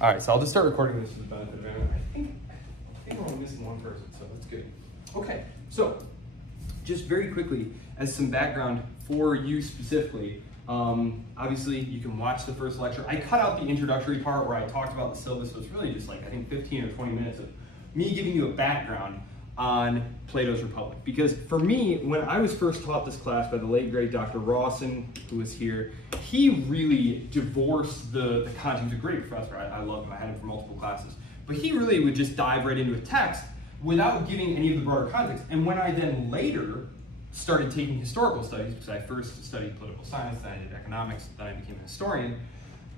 All right, so I'll just start recording this for the benefit of everyone. I think we're only missing one person, so that's good. Okay, so just very quickly, as some background for you specifically, obviously you can watch the first lecture. I cut out the introductory part where I talked about the syllabus, so it's really just like, I think 15 or 20 minutes of me giving you a background on Plato's Republic. Because for me, when I was first taught this class by the late great Dr. Rawson, who was here, he really divorced the content. He was a great professor, I love him, I had him for multiple classes. But he really would just dive right into a text without giving any of the broader context. And when I then later started taking historical studies, because I first studied political science, then I did economics, then I became a historian,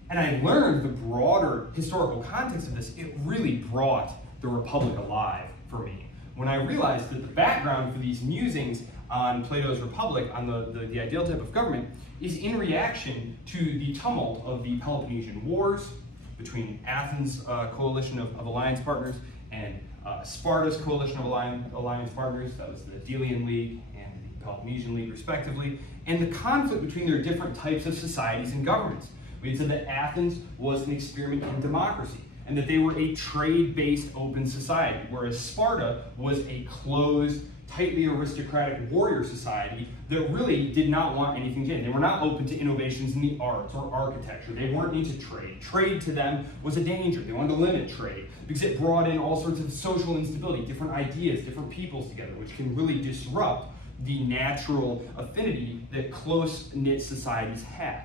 and I learned the broader historical context of this, it really brought the Republic alive for me. When I realized that the background for these musings on Plato's Republic, on the ideal type of government, is in reaction to the tumult of the Peloponnesian Wars between Athens' coalition of alliance partners and Sparta's coalition of alliance partners, that was the Delian League and the Peloponnesian League respectively, and the conflict between their different types of societies and governments. We had said that Athens was an experiment in democracy, and that they were a trade-based open society, whereas Sparta was a closed, tightly aristocratic warrior society that really did not want anything to change. They were not open to innovations in the arts or architecture. They weren't into trade. Trade to them was a danger. They wanted to limit trade because it brought in all sorts of social instability, different ideas, different peoples together, which can really disrupt the natural affinity that close-knit societies had.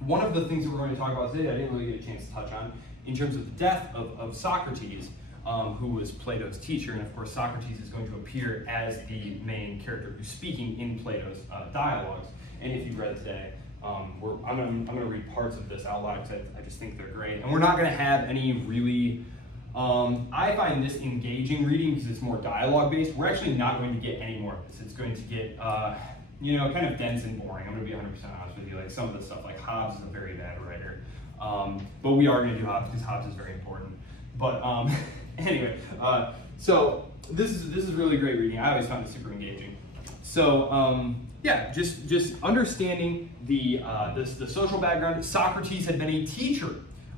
One of the things that we're going to talk about today, I didn't really get a chance to touch on, in terms of the death of Socrates, who was Plato's teacher, and of course Socrates is going to appear as the main character who's speaking in Plato's dialogues. And if you've read today, I'm going to read parts of this out loud because I just think they're great. And we're not going to have any really, I find this engaging reading because it's more dialogue based. We're actually not going to get any more of this. It's going to get, you know, kind of dense and boring. I'm going to be 100% honest with you. Like some of the stuff, like Hobbes is a very bad writer. But we are going to do Hobbes because Hobbes is very important. But anyway, so this is really great reading. I always found it super engaging. So yeah, just understanding the social background. Socrates had been a teacher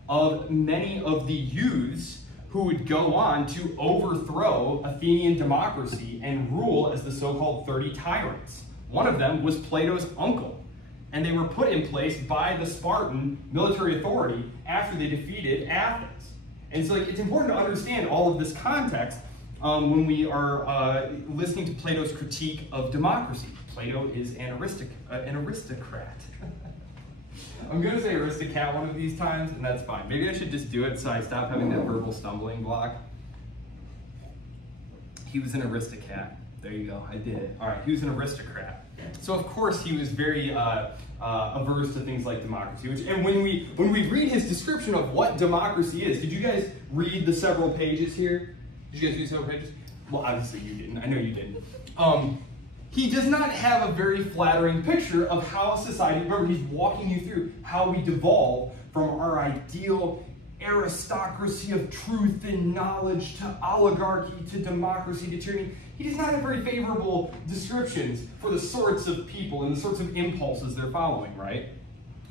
of many of the youths who would go on to overthrow Athenian democracy and rule as the so-called 30 tyrants. One of them was Plato's uncle. And they were put in place by the Spartan military authority after they defeated Athens. And so it's important to understand all of this context when we are listening to Plato's critique of democracy. Plato is an aristocrat. I'm going to say aristocat one of these times, and that's fine. Maybe I should just do it so I stop having that verbal stumbling block. He was an aristocrat. There you go, I did it. All right, he was an aristocrat. So of course he was very averse to things like democracy. And when we read his description of what democracy is, did you guys read the several pages here? Did you guys read several pages? Well, obviously you didn't. I know you didn't. He does not have a very flattering picture of how society. Remember, he's walking you through how we devolve from our ideal aristocracy of truth and knowledge to oligarchy to democracy to tyranny. He does not have very favorable descriptions for the sorts of people and the sorts of impulses they're following, right?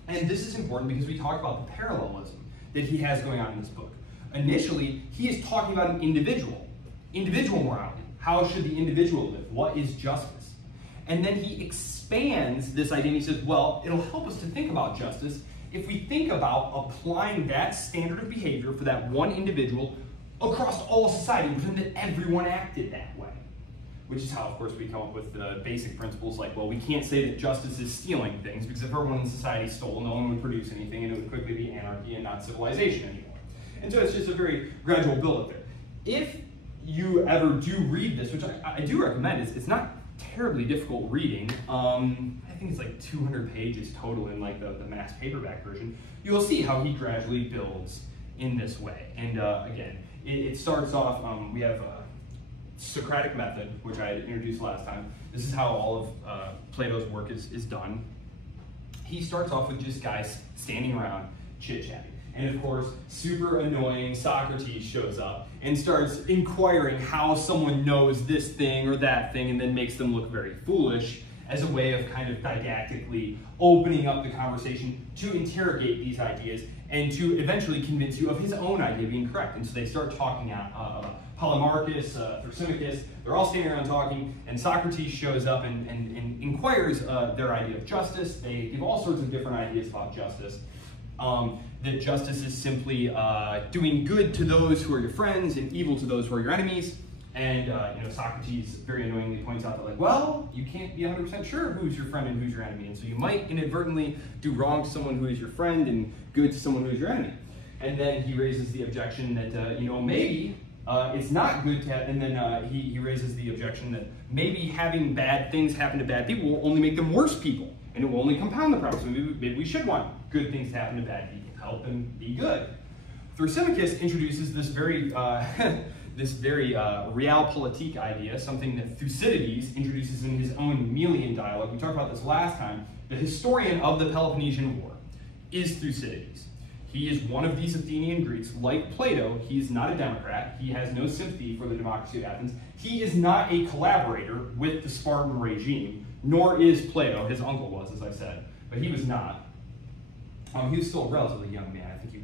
And this is important because we talk about the parallelism that he has going on in this book. Initially, he is talking about an individual morality. How should the individual live? What is justice? And then he expands this idea and he says, well, it'll help us to think about justice if we think about applying that standard of behavior for that one individual across all society, pretend that everyone acted that way. Which is how, of course, we come up with the basic principles like, well, we can't say that justice is stealing things because if everyone in society stole, no one would produce anything and it would quickly be anarchy and not civilization anymore. And so it's just a very gradual build up there. If you ever do read this, which I do recommend, it's not terribly difficult reading. I think it's like 200 pages total in like the mass paperback version. You'll see how he gradually builds in this way. And again, it starts off, we have Socratic method, which I introduced last time. This is how all of Plato's work is done. He starts off with just guys standing around chit-chatting. And of course, super annoying Socrates shows up and starts inquiring how someone knows this thing or that thing and then makes them look very foolish. as a way of kind of didactically opening up the conversation to interrogate these ideas and to eventually convince you of his own idea being correct. And so they start talking out. Polemarchus, Thrasymachus, they're all standing around talking, and Socrates shows up and inquires their idea of justice. They give all sorts of different ideas about justice. That justice is simply doing good to those who are your friends and evil to those who are your enemies. And Socrates very annoyingly points out that, like, well, you can't be 100% sure who's your friend and who's your enemy, and so you might inadvertently do wrong to someone who is your friend and good to someone who is your enemy. And then he raises the objection that maybe it's not good to have, and then he raises the objection that maybe having bad things happen to bad people will only make them worse people, and it will only compound the problem. So maybe we should want good things to happen to bad people, help them be good. Thrasymachus introduces this very realpolitik idea, something that Thucydides introduces in his own Melian dialogue. We talked about this last time. The historian of the Peloponnesian War is Thucydides. He is one of these Athenian Greeks. Like Plato, he is not a Democrat. He has no sympathy for the democracy of Athens. He is not a collaborator with the Spartan regime, nor is Plato. His uncle was, as I said, but he was not. He was still a relatively young man. I think he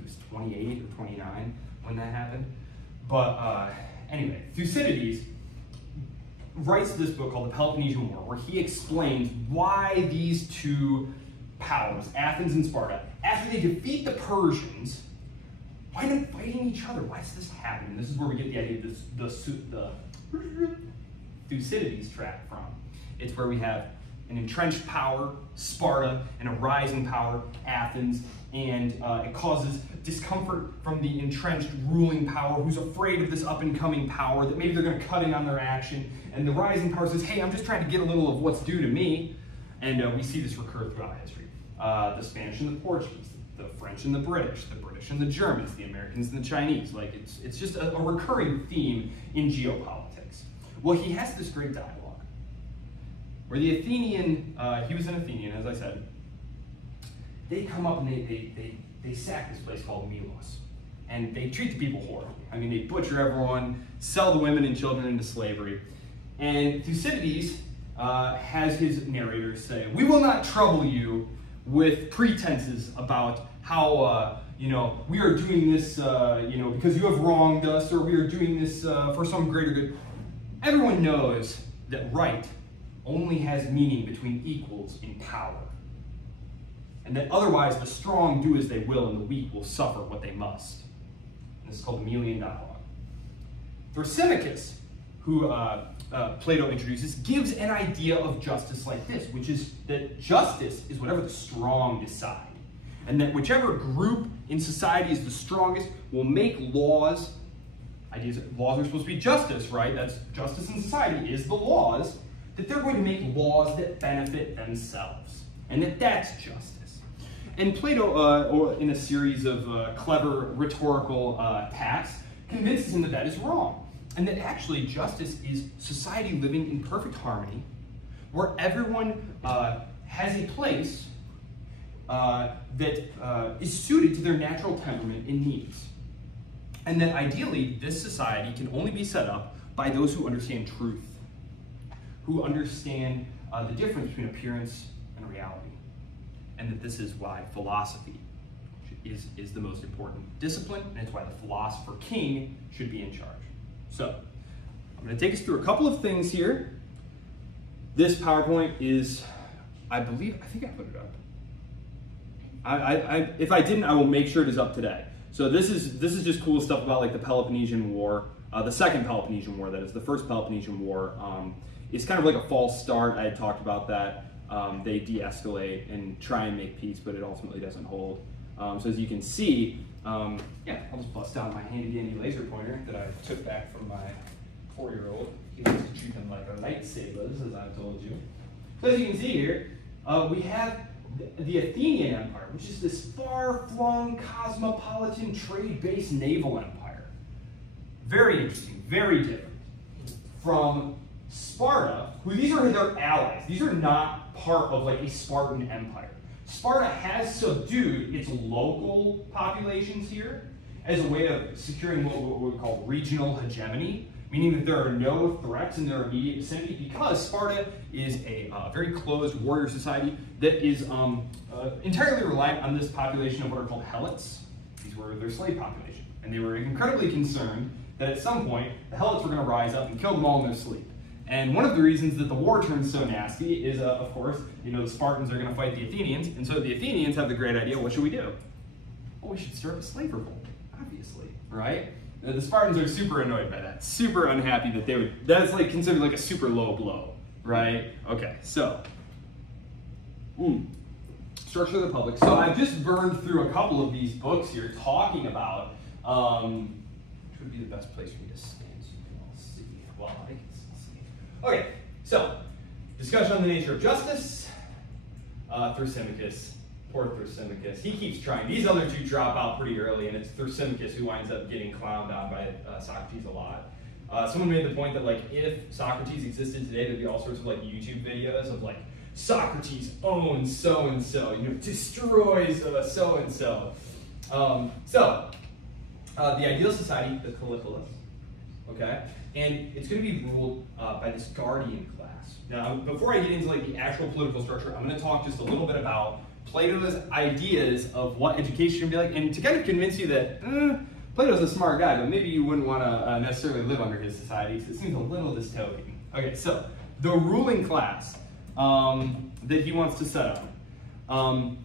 was 28 or 29 when that happened. But anyway, Thucydides writes this book called The Peloponnesian War, where he explains why these two powers, Athens and Sparta, after they defeat the Persians, wind up fighting each other. Why does this happen? And this is where we get the idea of the Thucydides trap from. It's where we have an entrenched power, Sparta, and a rising power, Athens, and it causes discomfort from the entrenched ruling power who's afraid of this up-and-coming power, that maybe they're going to cut in on their action, and the rising power says, hey, I'm just trying to get a little of what's due to me, and we see this recur throughout history. The Spanish and the Portuguese, the French and the British and the Germans, the Americans and the Chinese. Like, it's just a recurring theme in geopolitics. Well, he has this great dialogue where the Athenian, he was an Athenian, as I said, they come up and they sack this place called Milos. And they treat the people horribly. I mean, they butcher everyone, sell the women and children into slavery. And Thucydides has his narrators say, we will not trouble you with pretenses about how, we are doing this, because you have wronged us, or we are doing this for some greater good. Everyone knows that right only has meaning between equals in power. And that otherwise the strong do as they will and the weak will suffer what they must. And this is called the Melian dialogue. Thrasymachus, who Plato introduces, gives an idea of justice like this, which is that justice is whatever the strong decide. And that whichever group in society is the strongest will make laws. Laws are supposed to be justice, right? That's justice in society is the laws. That they're going to make laws that benefit themselves. And that's justice. And Plato, in a series of clever rhetorical attacks, convinces him that that is wrong. And that actually justice is society living in perfect harmony, where everyone has a place that is suited to their natural temperament and needs. And that ideally, this society can only be set up by those who understand truth, who understand the difference between appearance and reality. And that this is why philosophy is the most important discipline, and it's why the philosopher king should be in charge. So, I'm going to take us through a couple of things here. This PowerPoint is, I think I put it up. If I didn't, I will make sure it is up today. So this is just cool stuff about like the Peloponnesian War, the second Peloponnesian War, that is. The first Peloponnesian War is kind of like a false start. I had talked about that. They de-escalate and try and make peace, but it ultimately doesn't hold. So as you can see, I'll just bust down my handy-dandy laser pointer that I took back from my 4-year-old. He likes to treat them like lightsabers, as I've told you. So as you can see here, we have the Athenian Empire, which is this far-flung, cosmopolitan, trade-based naval empire. Very interesting, very different from Sparta, who these are their allies. These are not part of like a Spartan empire. Sparta has subdued its local populations here as a way of securing what we call regional hegemony. meaning that there are no threats in their immediate vicinity because Sparta is a very closed warrior society that is entirely reliant on this population of what are called helots. These were their slave population. And they were incredibly concerned that at some point the helots were going to rise up and kill them all in their sleep. And one of the reasons that the war turns so nasty is, of course, the Spartans are going to fight the Athenians. And so the Athenians have the great idea, what should we do? Well, we should start a slave revolt, obviously, right? The Spartans are super annoyed by that, super unhappy that they would, that's like considered like a super low blow, right? Okay, so, structure of the public. So I've just burned through a couple of these books here talking about, which would be the best place for me to stand so you can all see. Well, I can still see. Okay, so, discussion on the nature of justice, Thrasymachus. Poor Thrasymachus. He keeps trying. These other two drop out pretty early, and it's Thrasymachus who winds up getting clowned on by Socrates a lot. Someone made the point that like if Socrates existed today, there'd be all sorts of like YouTube videos of like Socrates owns so and so, destroys so and so. The ideal society, the Caligulus, okay, and it's going to be ruled by this guardian class. Now, before I get into like the actual political structure, I'm going to talk just a little bit about Plato's ideas of what education should be like, and to kind of convince you that Plato's a smart guy, but maybe you wouldn't want to necessarily live under his society, because it seems a little dystopian. Okay, so the ruling class that he wants to set up,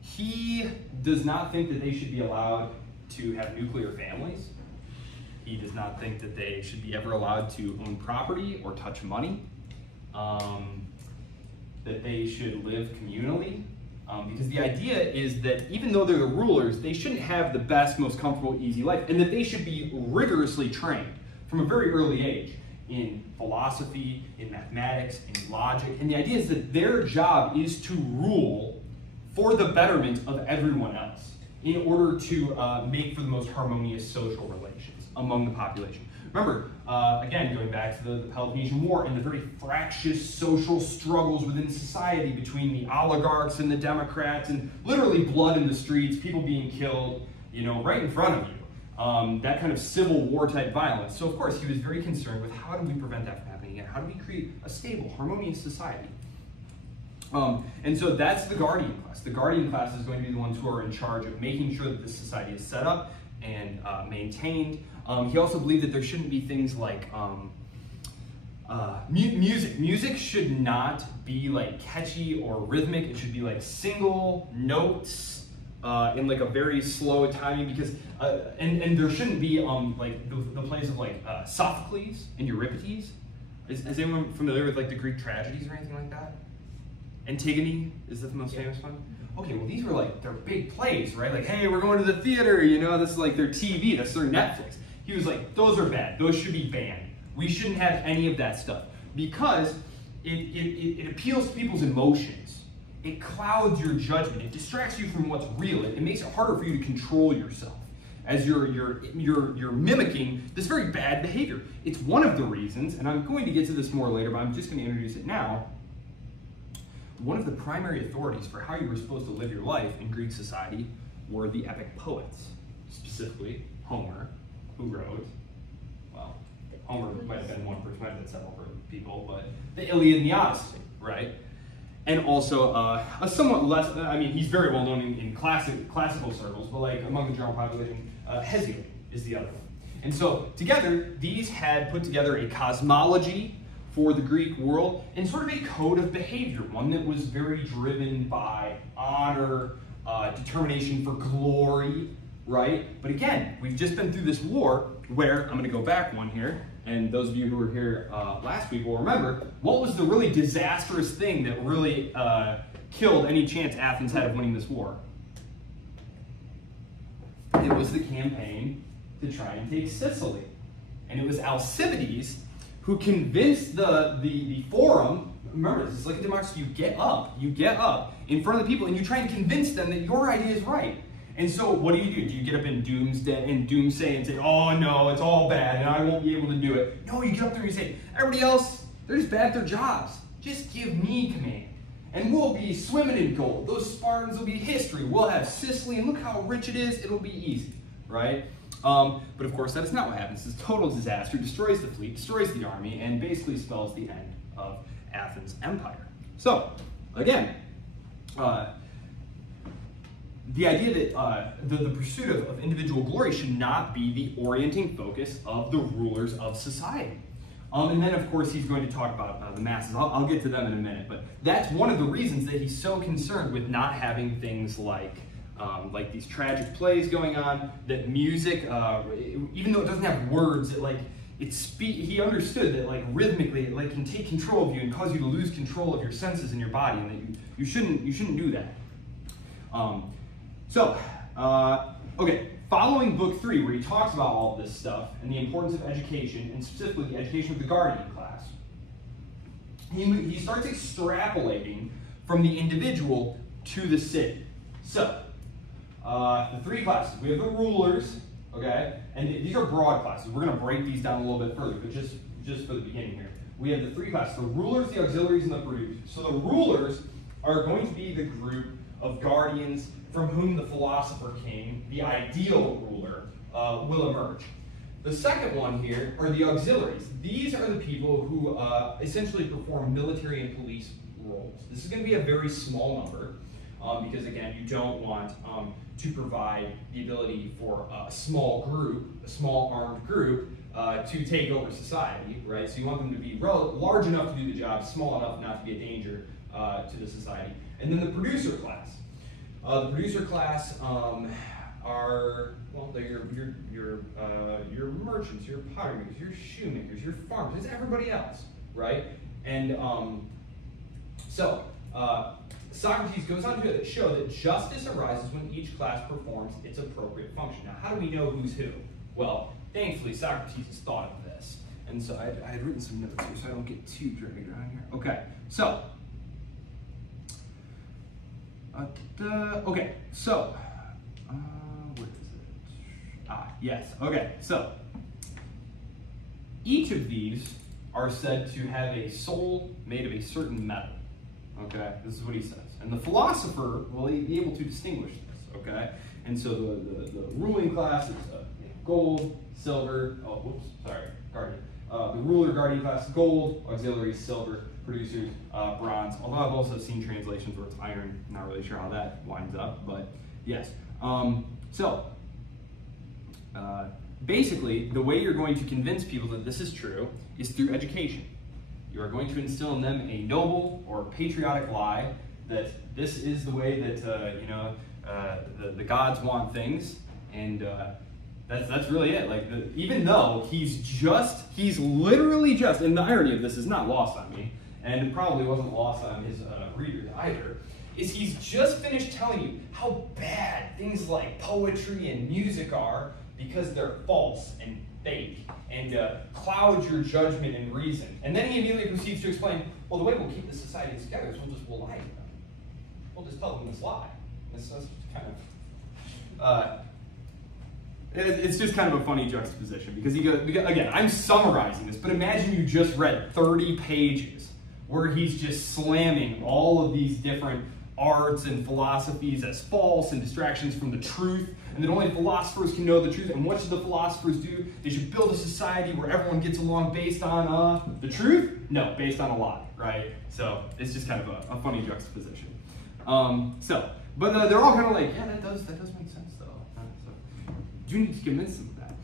he does not think that they should be allowed to have nuclear families. He does not think that they should be ever allowed to own property or touch money, that they should live communally. Because the idea is that even though they're the rulers, they shouldn't have the best, most comfortable, easy life, and that they should be rigorously trained from a very early age in philosophy, in mathematics, in logic. And the idea is that their job is to rule for the betterment of everyone else in order to make for the most harmonious social relations among the population. Remember, again, going back to the Peloponnesian War and the very fractious social struggles within society between the oligarchs and the democrats, and literally blood in the streets, people being killed, right in front of you. That kind of civil war type violence. So of course, he was very concerned with how do we prevent that from happening again? How do we create a stable, harmonious society? And so that's the guardian class. The guardian class is going to be the ones who are in charge of making sure that this society is set up and maintained. He also believed that there shouldn't be things like music. Music should not be like catchy or rhythmic. It should be like single notes in like a very slow timing, because and there shouldn't be like the plays of like Sophocles and Euripides. Is anyone familiar with like the Greek tragedies or anything like that? Antigone is that the most famous one? Okay, well these were like their big plays, right? Like, hey, we're going to the theater, this is like their TV, that's their Netflix. He was like, those are bad, those should be banned. We shouldn't have any of that stuff because it appeals to people's emotions. It clouds your judgment, it distracts you from what's real, it makes it harder for you to control yourself as you're mimicking this very bad behavior. It's one of the reasons, and I'm going to get to this more later, but I'm just going to introduce it now. One of the primary authorities for how you were supposed to live your life in Greek society were the epic poets, specifically Homer, who wrote, well, Homer might have been one person, might have been several people, but the Iliad and the Odyssey, right? And also a somewhat less, he's very well known in classical circles, but like among the general population, Hesiod is the other one. And so together, these had put together a cosmology for the Greek world and sort of a code of behavior, one that was very driven by honor, determination for glory, right? But again, we've just been through this war where, I'm going to go back one here, and those of you who were here last week will remember, what was the really disastrous thing that really killed any chance Athens had of winning this war? It was the campaign to try and take Sicily. And it was Alcibiades who convinced the forum. Remember, this is like a democracy. You get up in front of the people and you try and convince them that your idea is right. And so what do? Do you get up in doomsday and say, oh no, it's all bad and I won't be able to do it? No, you get up there and you say, everybody else, they're just bad at their jobs. Just give me command. And we'll be swimming in gold. Those Spartans will be history. We'll have Sicily and look how rich it is. It'll be easy, right? But of course, that is not what happens. This total disaster destroys the fleet, destroys the army, and basically spells the end of Athens' empire. So, again, the idea that the pursuit of individual glory should not be the orienting focus of the rulers of society. And then, of course, he's going to talk about the masses. I'll get to them in a minute, but that's one of the reasons that he's so concerned with not having things like these tragic plays going on, that music, even though it doesn't have words, he understood that rhythmically it can take control of you and cause you to lose control of your senses and your body, and that you shouldn't do that. Okay, following book 3, where he talks about all of this stuff and the importance of education, and specifically the education of the guardian class, he starts extrapolating from the individual to the city. So, the 3 classes. We have the rulers, okay, and these are broad classes. We're going to break these down a little bit further, but just for the beginning here. We have the 3 classes, the rulers, the auxiliaries, and the producers. So the rulers are going to be the group of guardians from whom the philosopher king, the ideal ruler, will emerge. The second one here are the auxiliaries. These are the people who essentially perform military and police roles. This is going to be a very small number because, again, you don't want to provide the ability for a small group, a small armed group, to take over society, right? So you want them to be large enough to do the job, small enough not to be a danger to the society. And then the producer class. The producer class are, well, they're your merchants, your potterymakers, your shoemakers, your farmers. It's everybody else, right? And Socrates goes on to show that justice arises when each class performs its appropriate function. Now, how do we know who's who? Well, thankfully, Socrates has thought of this. And so I had written some notes here so I don't get too dragged around here. Okay, so where is it? Yes, okay, so each of these are said to have a soul made of a certain metal, okay? This is what he says. And the philosopher will be able to distinguish this, okay? And so the ruling class is gold, silver, guardian. The ruler guardian class, gold, auxiliaries, silver, producers, bronze. Although I've also seen translations where it's iron. Not really sure how that winds up, but yes. Basically, the way you're going to convince people that this is true is through education. You are going to instill in them a noble or patriotic lie that this is the way that the gods want things, and that's really it. Even though he's literally just, and the irony of this is not lost on me, and it probably wasn't lost on his readers either, is he's just finished telling you how bad things like poetry and music are because they're false and fake and cloud your judgment and reason. And then he immediately proceeds to explain, well, the way we'll keep the society together is we'll lie to them. We'll just tell them this lie. That's kind of... It's just kind of a funny juxtaposition because again, I'm summarizing this, but imagine you just read 30 pages where he's just slamming all of these different arts and philosophies as false and distractions from the truth, and that only philosophers can know the truth. And what should the philosophers do? They should build a society where everyone gets along based on the truth? No, based on a lie, right? So it's just kind of a funny juxtaposition. But they're all kind of like, yeah, that does make sense though. You need to convince them of that.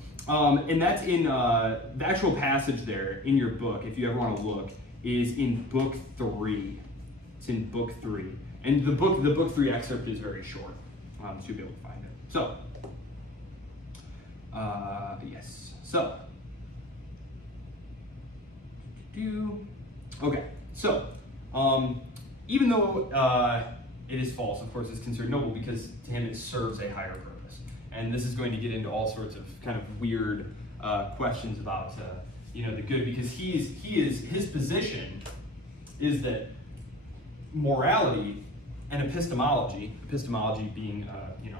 And that's in the actual passage there in your book, if you ever want to look, is in book 3. It's in book 3. And the book 3 excerpt is very short, so you'll be able to find it. So, yes. So, okay. So, even though it is false, of course, it's considered noble because to him it serves a higher purpose. And this is going to get into all sorts of kind of weird questions about the good, because his position is that morality and epistemology being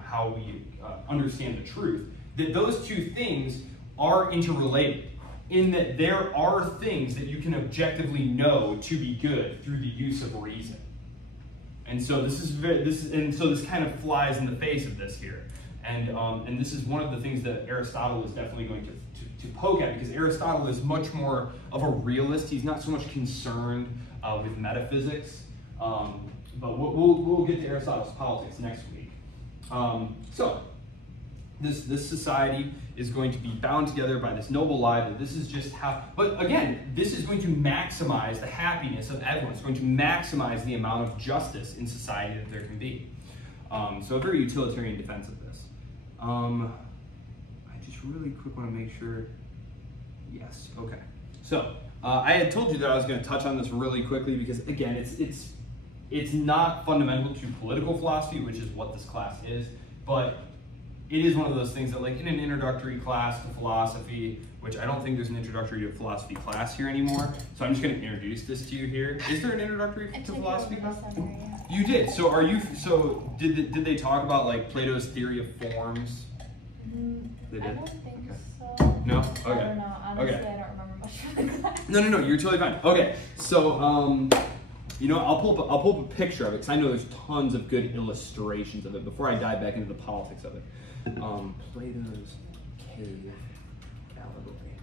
how we understand the truth, that those two things are interrelated, in that there are things that you can objectively know to be good through the use of reason. And so this kind of flies in the face of this here. And this is one of the things that Aristotle is definitely going to poke at, because Aristotle is much more of a realist. He's not so much concerned with metaphysics. But we'll get to Aristotle's politics next week. So this society is going to be bound together by this noble lie that this is just how, but again, this is going to maximize the happiness of everyone. It's going to maximize the amount of justice in society that there can be. So a very utilitarian defense of this. I just really quick want to make sure, yes, okay. So I had told you that I was going to touch on this really quickly because again, it's not fundamental to political philosophy, which is what this class is, but it is one of those things that, like, in an introductory class to philosophy, which I don't think there's an introductory to philosophy class here anymore, so I'm just going to introduce this to you here. Is there an introductory to philosophy class? You did. So are you? So did they talk about like Plato's theory of forms? They did. I don't think so. No. Okay. I don't know. Honestly, okay. I don't remember much from the class. No. You're totally fine. Okay. So you know, I'll pull up a picture of it because I know there's tons of good illustrations of it before I dive back into the politics of it. Plato's cave allegory.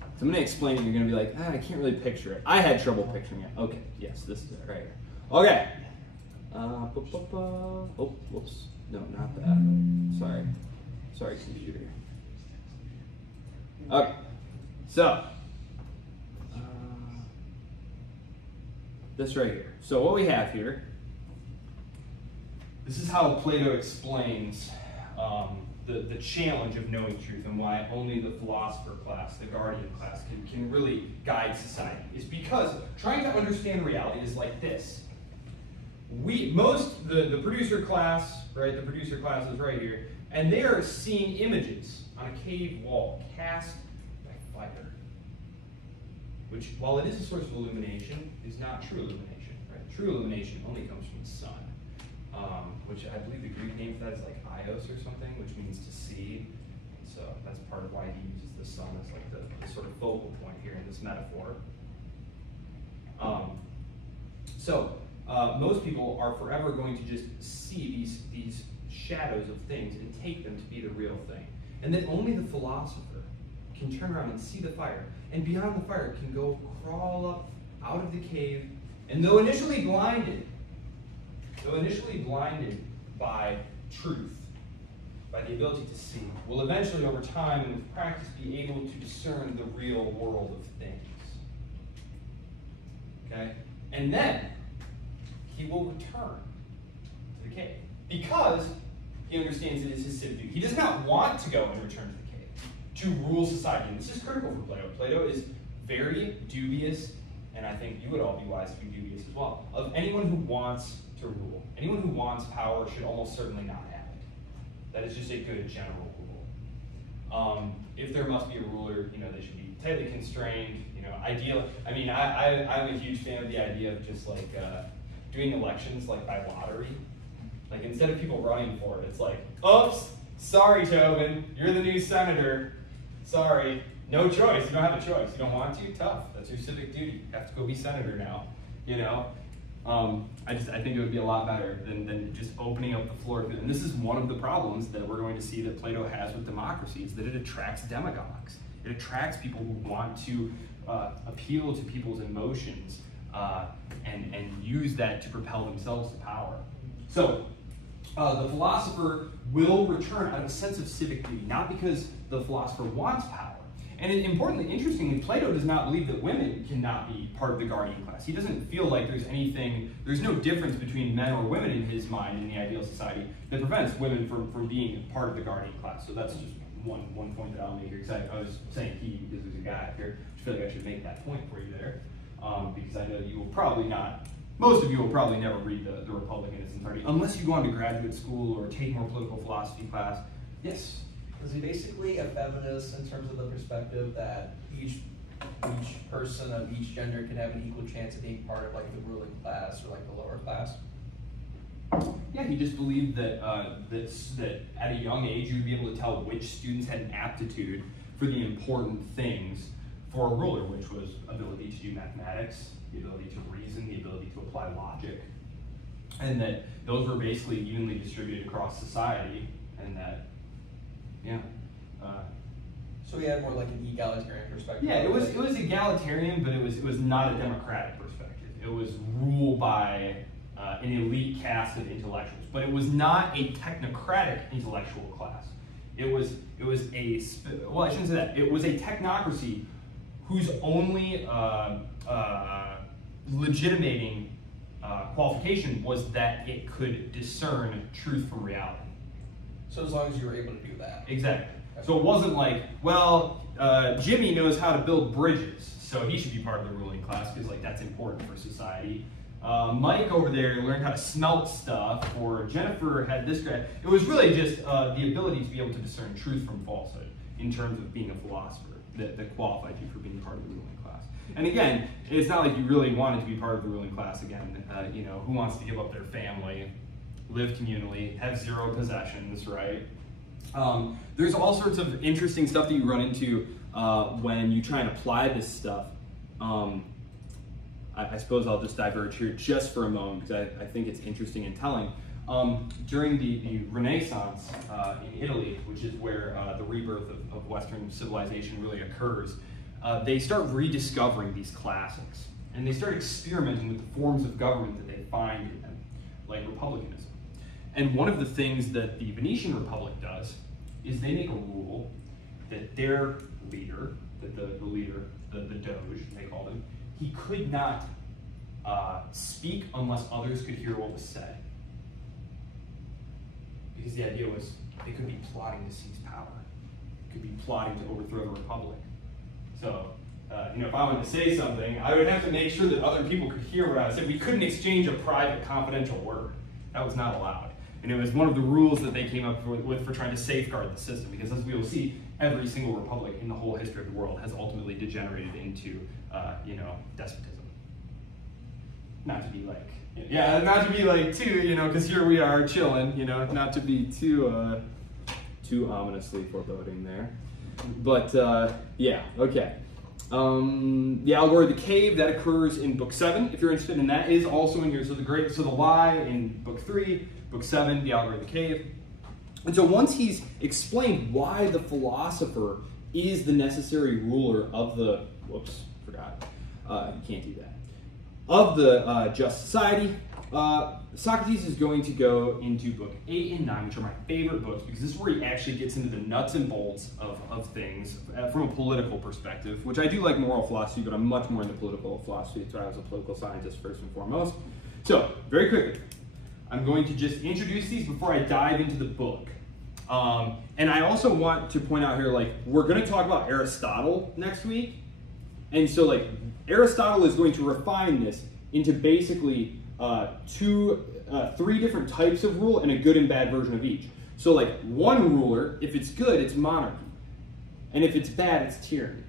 So I'm going to explain it. You're going to be like, I can't really picture it. I had trouble picturing it. Okay, yes, this is it right here. Okay. Oh, whoops. No, not that. Sorry, computer. Okay. So, this right here. So what we have here, this is how Plato explains the challenge of knowing truth and why only the philosopher class, the guardian class, can really guide society. Is because trying to understand reality is like this. The producer class, right? The producer class is right here, and they are seeing images on a cave wall cast by fire, which, while it is a source of illumination, is not true illumination. Right? True illumination only comes from the sun. Which I believe the Greek name for that is like ios or something, which means to see. So that's part of why he uses the sun as like the sort of focal point here in this metaphor. Most people are forever going to just see these shadows of things and take them to be the real thing. And then only the philosopher can turn around and see the fire, and beyond the fire can go crawl up out of the cave, and though initially blinded by truth, by the ability to see, will eventually, over time and with practice, be able to discern the real world of things. Okay? And then he will return to the cave because he understands it is his civic duty. He does not want to go and return to the cave to rule society. And this is critical for Plato. Plato is very dubious, and I think you would all be wise to be dubious as well, of anyone who wants to rule. Anyone who wants power should almost certainly not have it. That is just a good general rule. If there must be a ruler, you know, they should be tightly constrained, you know, ideal. I mean, I'm a huge fan of the idea of just like doing elections like by lottery. Like instead of people running for it, it's like, oops, sorry Tobin, you're the new senator. Sorry, no choice, you don't have a choice. You don't want to? Tough, that's your civic duty. You have to go be senator now, you know? I think it would be a lot better than just opening up the floor. And this is one of the problems that we're going to see that Plato has with democracy, is that it attracts demagogues. It attracts people who want to appeal to people's emotions and use that to propel themselves to power. So the philosopher will return out of a sense of civic duty, not because the philosopher wants power. And importantly, interestingly, Plato does not believe that women cannot be part of the guardian class. He doesn't feel like there's no difference between men or women in his mind in the ideal society that prevents women from being part of the guardian class. So that's just one point that I'll make here, because I was saying he because there's a guy up here. I feel like I should make that point for you there, because I know you will probably not, most of you will probably never read the Republic in its entirety, unless you go on to graduate school or take more political philosophy class. Yes? Is he basically a feminist in terms of the perspective that each person of each gender can have an equal chance of being part of like the ruling class or like the lower class? Yeah, he just believed that that at a young age you would be able to tell which students had an aptitude for the important things for a ruler, which was ability to do mathematics, the ability to reason, the ability to apply logic, and that those were basically evenly distributed across society, and that Yeah. So we had more like an egalitarian perspective. Yeah, it was egalitarian, but it was not a democratic perspective. It was ruled by an elite caste of intellectuals, but it was not a technocratic intellectual class. It was well, I shouldn't say that. It was a technocracy whose only legitimating qualification was that it could discern truth from reality. So as long as you were able to do that. Exactly. So it wasn't like, well, Jimmy knows how to build bridges, so he should be part of the ruling class because like that's important for society. Mike over there learned how to smelt stuff, or Jennifer had this grad. It was really just the ability to be able to discern truth from falsehood in terms of being a philosopher that qualified you for being part of the ruling class. And again, it's not like you really wanted to be part of the ruling class again. You know, who wants to give up their family, live communally, have zero possessions, right? There's all sorts of interesting stuff that you run into when you try and apply this stuff. I suppose I'll just diverge here just for a moment because I think it's interesting and telling. During the Renaissance in Italy, which is where the rebirth of Western civilization really occurs, they start rediscovering these classics. And they start experimenting with the forms of government that they find in them, like republicanism. And one of the things that the Venetian Republic does is they make a rule that their leader, that the leader, the Doge, they called him, he could not speak unless others could hear what was said. Because the idea was they could be plotting to seize power. Could be plotting to overthrow the Republic. So, you know, if I wanted to say something, I would have to make sure that other people could hear what I was saying. We couldn't exchange a private, confidential word. That was not allowed. And it was one of the rules that they came up with for trying to safeguard the system. Because as we will see, every single republic in the whole history of the world has ultimately degenerated into, you know, despotism. Not to be like, yeah, not to be like too, you know, because here we are chilling, you know, not to be too, too ominously foreboding there. But yeah, okay. The allegory of the cave, that occurs in book 7. If you're interested in that, is also in here. So the lie in book 3, book 7, the allegory of the cave. And so once he's explained why the philosopher is the necessary ruler of the, whoops, forgot, you can't do that, of the just society, Socrates is going to go into book 8 and 9, which are my favorite books, because this is where he actually gets into the nuts and bolts of things from a political perspective, which I do like moral philosophy, but I'm much more into political philosophy. That's why I was a political scientist first and foremost. So, very quickly, I'm going to just introduce these before I dive into the book. And I also want to point out here, like, we're going to talk about Aristotle next week. And so, like, Aristotle is going to refine this into basically three different types of rule and a good and bad version of each. So, like, one ruler, if it's good, it's monarchy. And if it's bad, it's tyranny.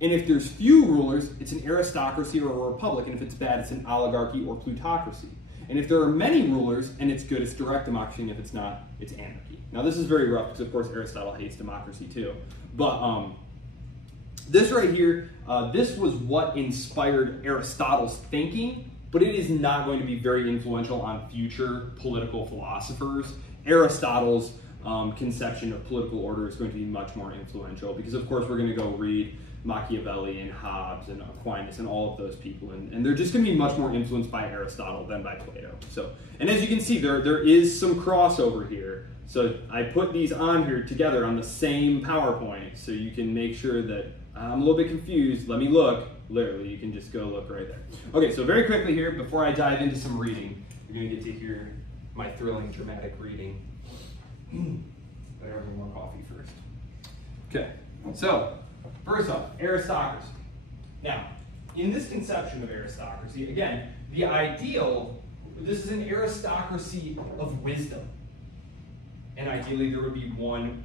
And if there's few rulers, it's an aristocracy or a republic. And if it's bad, it's an oligarchy or plutocracy. And if there are many rulers and it's good, it's direct democracy. And if it's not, it's anarchy. Now, this is very rough because, of course, Aristotle hates democracy too. But this right here, this was what inspired Aristotle's thinking, but it is not going to be very influential on future political philosophers. Aristotle's conception of political order is going to be much more influential because, of course, we're going to go read Machiavelli and Hobbes and Aquinas and all of those people, and they're just going to be much more influenced by Aristotle than by Plato. So, and as you can see, there is some crossover here. So I put these on here together on the same PowerPoint, so you can make sure that I'm a little bit confused. Let me look. Literally, you can just go look right there. Okay, so very quickly here, before I dive into some reading, you're going to get to hear my thrilling, dramatic reading. Better have more coffee first. Okay, so first off, aristocracy. Now, in this conception of aristocracy, again, the ideal, this is an aristocracy of wisdom. And ideally, there would be one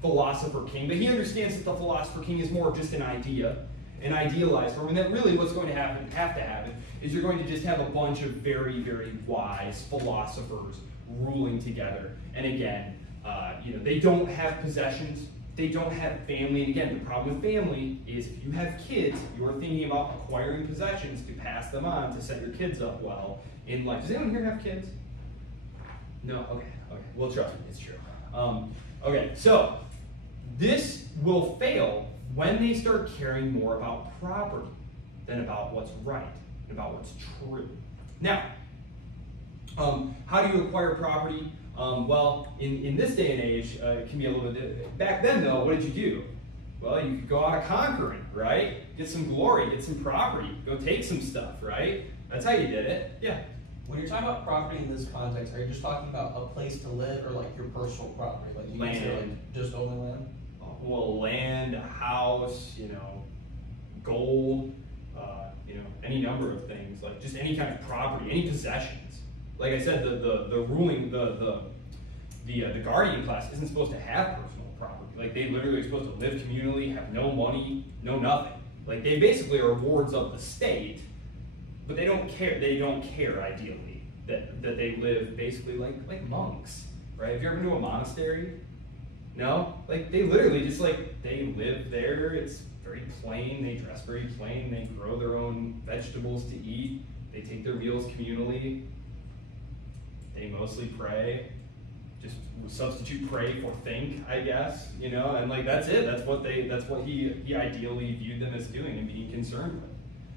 philosopher king, but he understands that the philosopher king is more of just an idea, an idealized form, and that really what's going to have to happen is you're going to just have a bunch of very, very wise philosophers ruling together. And again, you know, they don't have possessions, they don't have family. And again, the problem with family is if you have kids, you're thinking about acquiring possessions to pass them on to set your kids up well in life. Does anyone here have kids? No? Okay. Well, trust me, it's true. Okay, so this will fail when they start caring more about property than about what's right and about what's true. Now, how do you acquire property? Well, in this day and age, it can be a little bit. Back then, though, what did you do? Well, you could go out conquering, right? Get some glory, get some property, go take some stuff, right? That's how you did it. Yeah. When you're talking about property in this context, are you just talking about a place to live or like your personal property? Like you Land. can say like just only land? Well, land, a house, gold, any number of things, like just any kind of property, any possessions. Like I said, the guardian class isn't supposed to have personal property. Like they literally are supposed to live communally, have no money, no nothing. Like they basically are wards of the state, but they don't care. They don't care ideally that they live basically like monks, right? Have you ever been to a monastery? No, like they literally just they live there. It's very plain. They dress very plain. They grow their own vegetables to eat. They take their meals communally. They mostly pray. Just substitute pray for think, I guess. And that's it. That's what he ideally viewed them as doing and being concerned with.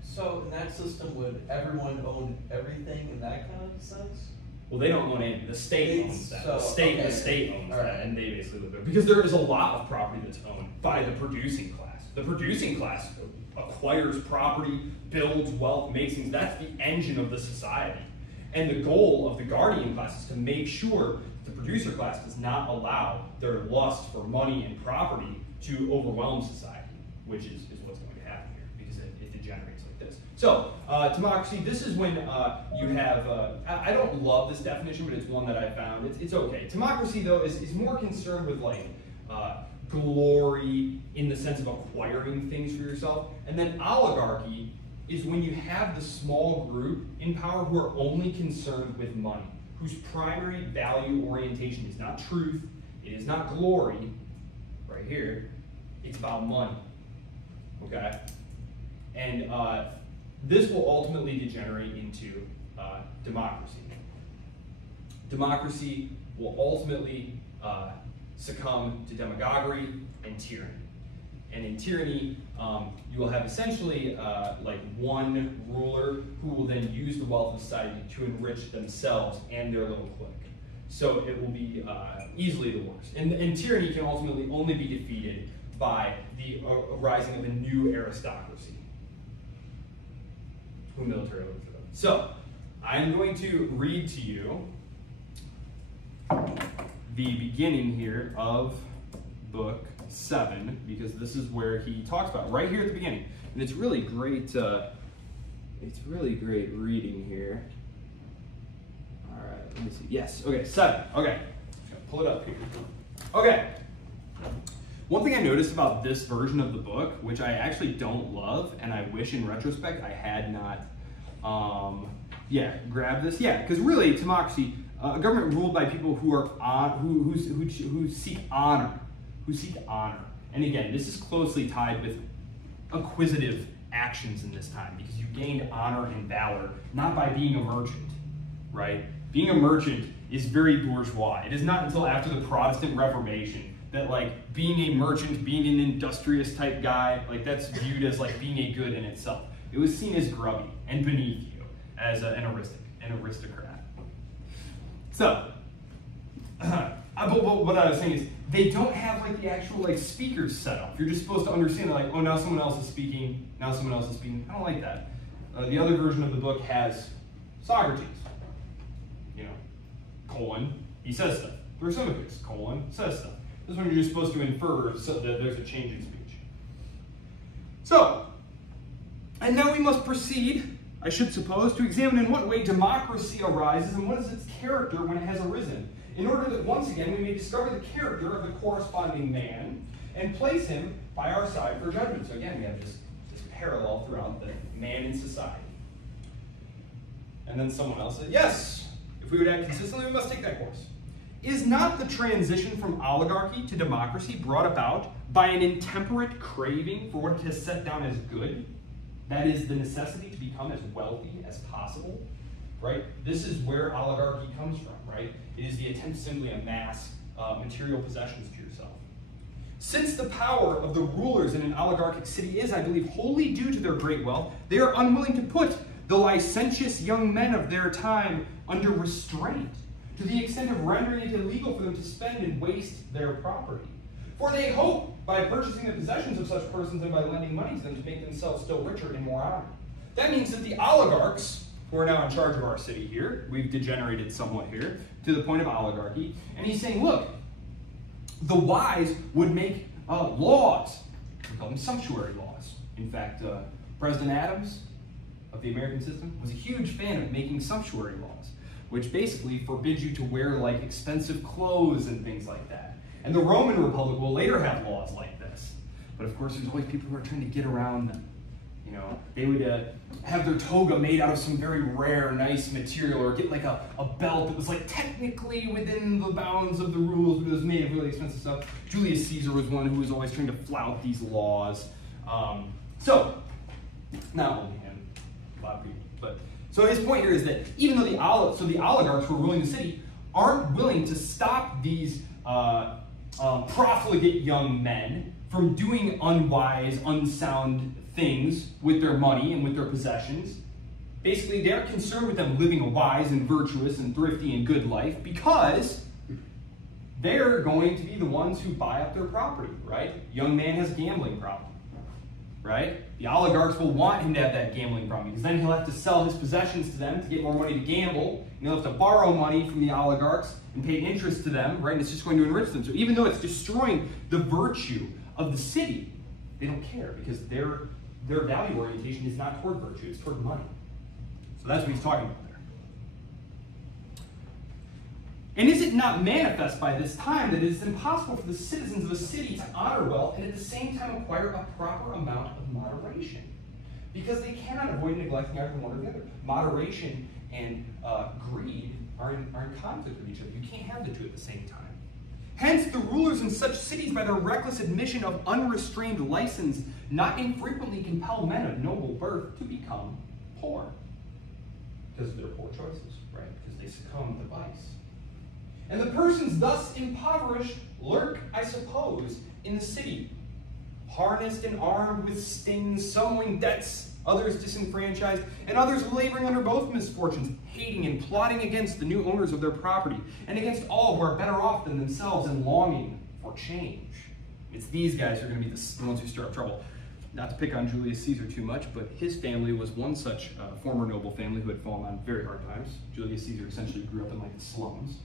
So in that system, would everyone own everything in that kind of sense? Well, they don't own anything. The state owns that. The state owns right. that, and they basically live there. Because there is a lot of property that's owned by the producing class. The producing class acquires property, builds wealth, makes things. That's the engine of the society. And the goal of the guardian class is to make sure the producer class does not allow their lust for money and property to overwhelm society, which is what's going to happen here, because it degenerates like this. So, democracy, this is when you have, I don't love this definition, but it's one that I found. It's okay. Democracy, though, is more concerned with glory in the sense of acquiring things for yourself. And then oligarchy is when you have the small group in power who are only concerned with money, whose primary value orientation is not truth, it is not glory, right here, it's about money, okay? And this will ultimately degenerate into democracy. Democracy will ultimately succumb to demagoguery and tyranny. And in tyranny, you will have essentially one ruler who will then use the wealth of society to enrich themselves and their little clique. So it will be easily the worst. And tyranny can ultimately only be defeated by the rising of a new aristocracy, who militarily lives it up. So I am going to read to you the beginning here of book 7, because this is where he talks about right here at the beginning, and it's really great. It's really great reading here. All right, let me see. Yes, okay, 7. Okay, just gonna pull it up here. Okay. One thing I noticed about this version of the book, which I actually don't love, and I wish in retrospect I had not, grabbed this. Yeah, because really, democracy, a government ruled by people who are who seek honor. Who seek honor. And again, this is closely tied with acquisitive actions in this time, because you gained honor and valor not by being a merchant, right? Being a merchant is very bourgeois. It is not until after the Protestant Reformation that being a merchant, being an industrious type guy, that's viewed as being a good in itself. It was seen as grubby and beneath you as an aristocrat. So, but what I was saying is, they don't have the actual speakers set up. You're just supposed to understand that oh, now someone else is speaking, now someone else is speaking. I don't like that. The other version of the book has Socrates, colon, he says stuff. Thrasymachus, colon, says stuff. This one you're just supposed to infer that there's a change in speech. So, and now we must proceed, I should suppose, to examine in what way democracy arises and what is its character when it has arisen, in order that once again we may discover the character of the corresponding man and place him by our side for judgment. So again, we have this parallel throughout the man in society. And then someone else said, yes, if we would act consistently, we must take that course. Is not the transition from oligarchy to democracy brought about by an intemperate craving for what it has set down as good? That is, the necessity to become as wealthy as possible, right? This is where oligarchy comes from, right? It is the attempt to simply amass material possessions to Since the power of the rulers in an oligarchic city is, I believe, wholly due to their great wealth, they are unwilling to put the licentious young men of their time under restraint, to the extent of rendering it illegal for them to spend and waste their property. For they hope, by purchasing the possessions of such persons and by lending money to them, to make themselves still richer and more honored. That means that the oligarchs, who are now in charge of our city here, we've degenerated somewhat here, to the point of oligarchy, and he's saying, look, the wise would make laws. We call them sumptuary laws. In fact, President Adams of the American system was a huge fan of making sumptuary laws, which basically forbids you to wear like expensive clothes and things like that. And the Roman Republic will later have laws like this. But of course, there's always people who are trying to get around them. You know, they would have their toga made out of some very rare, nice material, or get like a belt that was like technically within the bounds of the rules, but it was made of really expensive stuff. Julius Caesar was one who was always trying to flout these laws. So, not only him, a lot of people. But so his point here is that even though the oligarchs who are ruling the city aren't willing to stop these profligate young men from doing unwise, unsound things with their money and with their possessions. Basically, they're concerned with them living a wise and virtuous and thrifty and good life because they're going to be the ones who buy up their property, right? Young man has a gambling problem, right? The oligarchs will want him to have that gambling problem because then he'll have to sell his possessions to them to get more money to gamble, and he'll have to borrow money from the oligarchs and pay interest to them, right? And it's just going to enrich them. So even though it's destroying the virtue of the city, they don't care because their value orientation is not toward virtue, it's toward money. So that's what he's talking about there. And is it not manifest by this time that it is impossible for the citizens of a city to honor well and at the same time acquire a proper amount of moderation? Because they cannot avoid neglecting either one or the other. Moderation and greed are in conflict with each other. You can't have the two at the same time. Hence, the rulers in such cities, by their reckless admission of unrestrained license, not infrequently compel men of noble birth to become poor. Because of their poor choices, right? Because they succumb to vice. And the persons thus impoverished lurk, I suppose, in the city, harnessed and armed with stings, some owing debts, others disenfranchised, and others laboring under both misfortunes, hating and plotting against the new owners of their property, and against all who are better off than themselves and longing for change. It's these guys who are going to be the ones who stir up trouble. Not to pick on Julius Caesar too much, but his family was one such former noble family who had fallen on very hard times. Julius Caesar essentially grew up in like the slums.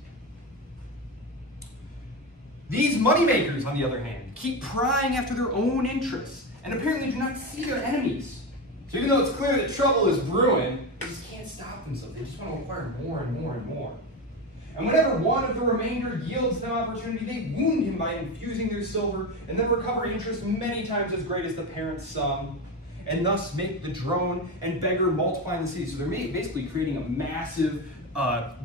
These moneymakers, on the other hand, keep prying after their own interests, and apparently do not see their enemies. So even though it's clear that trouble is brewing, they just can't stop themselves. They just want to acquire more and more and more. And whenever one of the remainder yields them opportunity, they wound him by infusing their silver, and then recover interest many times as great as the parent sum, and thus make the drone and beggar multiply in the city. So they're basically creating a massive,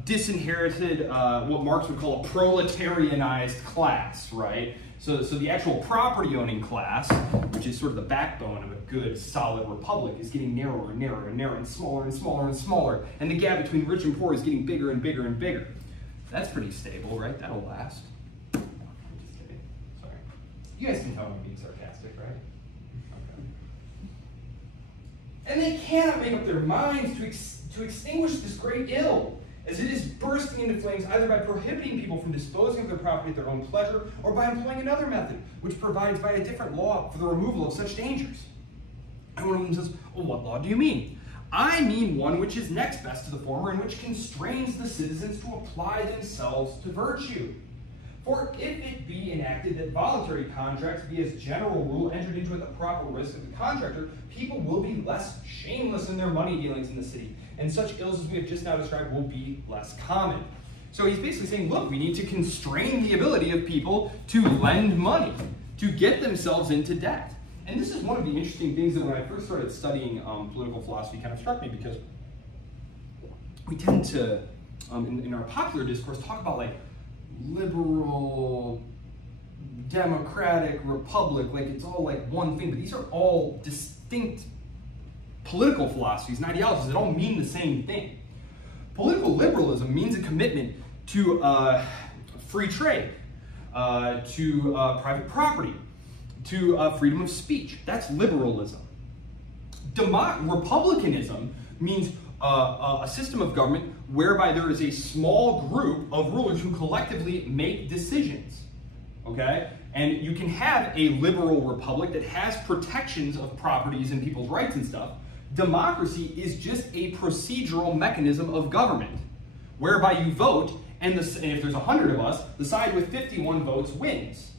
disinherited, what Marx would call a proletarianized class, right? So the actual property-owning class, which is sort of the backbone of a good, solid republic, is getting narrower and narrower and narrower and smaller and smaller and smaller, and the gap between rich and poor is getting bigger and bigger and bigger. That's pretty stable, right? That'll last. No, I'm just kidding. Sorry. You guys can tell I'm being sarcastic, right? Okay. And they cannot make up their minds to extinguish this great ill, as it is bursting into flames either by prohibiting people from disposing of their property at their own pleasure or by employing another method, which provides by a different law for the removal of such dangers. And one of them says, well, what law do you mean? I mean one which is next best to the former and which constrains the citizens to apply themselves to virtue. For if it be enacted that voluntary contracts be as general rule entered into at the proper risk of the contractor, people will be less shameless in their money dealings in the city, and such ills as we have just now described will be less common. So he's basically saying, look, we need to constrain the ability of people to lend money, to get themselves into debt. And this is one of the interesting things that when I first started studying political philosophy kind of struck me, because we tend to, in our popular discourse, talk about like liberal, democratic, republic, like it's all like one thing, but these are all distinct political philosophies and ideologies that all mean the same thing. Political liberalism means a commitment to free trade, to private property, to freedom of speech. That's liberalism. Republicanism means a system of government whereby there is a small group of rulers who collectively make decisions, okay? And you can have a liberal republic that has protections of properties and people's rights and stuff. Democracy is just a procedural mechanism of government whereby you vote, and if there's 100 of us, the side with 51 votes wins.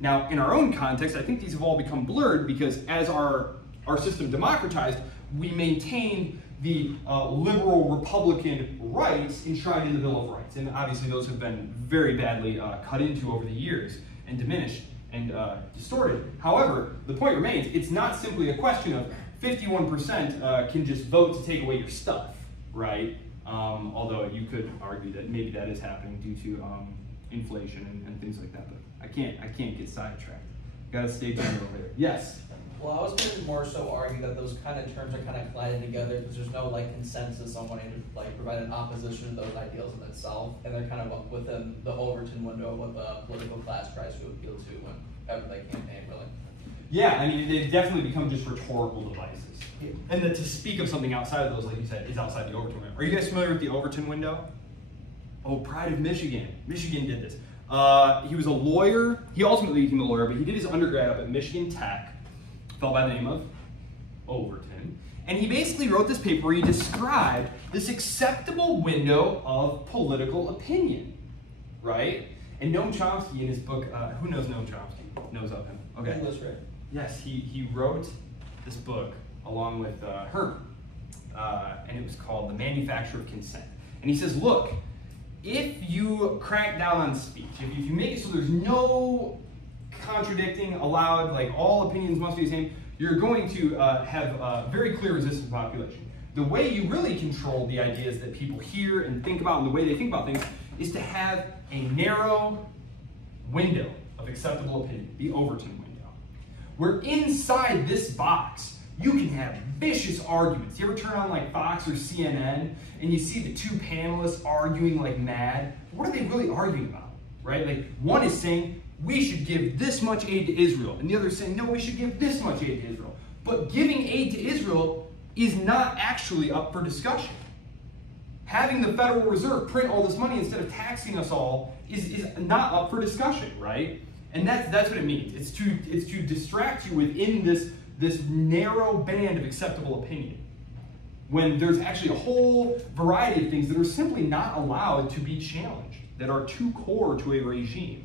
Now, in our own context, I think these have all become blurred because as our system democratized, we maintain the liberal Republican rights enshrined in the Bill of Rights. And obviously those have been very badly cut into over the years and diminished and distorted. However, the point remains, it's not simply a question of 51% can just vote to take away your stuff, right? Although you could argue that maybe that is happening due to inflation and things like that, but I can't get sidetracked. Gotta stay tuned over there. Yes? Well, I was going to more so argue that those kind of terms are kind of collided together because there's no like consensus on wanting to like provide an opposition to those ideals in itself, and they're kind of within the Overton window of what the political class tries to appeal to whenever they campaign, really. Yeah, I mean, they've definitely become just rhetorical devices. Yeah. And to speak of something outside of those, like you said, is outside the Overton window. Are you guys familiar with the Overton window? Oh, Pride of Michigan. Michigan did this. He was a lawyer. He ultimately became a lawyer, but he did his undergrad up at Michigan Tech. Fell by the name of Overton. And he basically wrote this paper where he described this acceptable window of political opinion, right? And Noam Chomsky in his book, who knows Noam Chomsky? Knows of him. Okay. English, right? Yes, he wrote this book along with Herman, and it was called The Manufacture of Consent. And he says, look, if you crack down on speech, if you make it so there's no contradicting allowed, like all opinions must be the same, you're going to have a very clear resistance population. The way you really control the ideas that people hear and think about and the way they think about things is to have a narrow window of acceptable opinion, the Overton window, where inside this box you can have vicious arguments. You ever turn on like Fox or CNN and you see the two panelists arguing like mad? What are they really arguing about, right? Like one is saying, we should give this much aid to Israel. And the other is saying, no, we should give this much aid to Israel. But giving aid to Israel is not actually up for discussion. Having the Federal Reserve print all this money instead of taxing us all is not up for discussion, right? And that's what it means. It's to distract you within this narrow band of acceptable opinion, when there's actually a whole variety of things that are simply not allowed to be challenged, that are too core to a regime.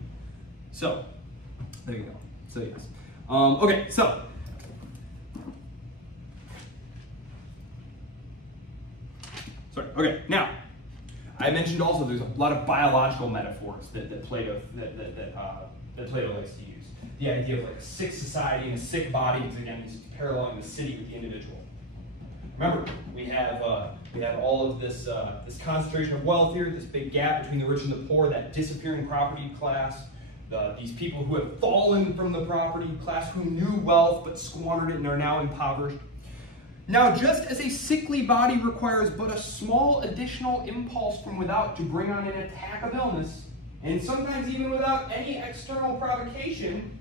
So, there you go. So yes. Okay, so. Sorry, okay, now, I mentioned also there's a lot of biological metaphors that Plato likes to use. The idea of like a sick society and a sick body is again just paralleling the city with the individual. Remember, we have all of this concentration of wealth here, this big gap between the rich and the poor, that disappearing property class. These people who have fallen from the property class, who knew wealth but squandered it and are now impoverished. Now, just as a sickly body requires but a small additional impulse from without to bring on an attack of illness, and sometimes even without any external provocation,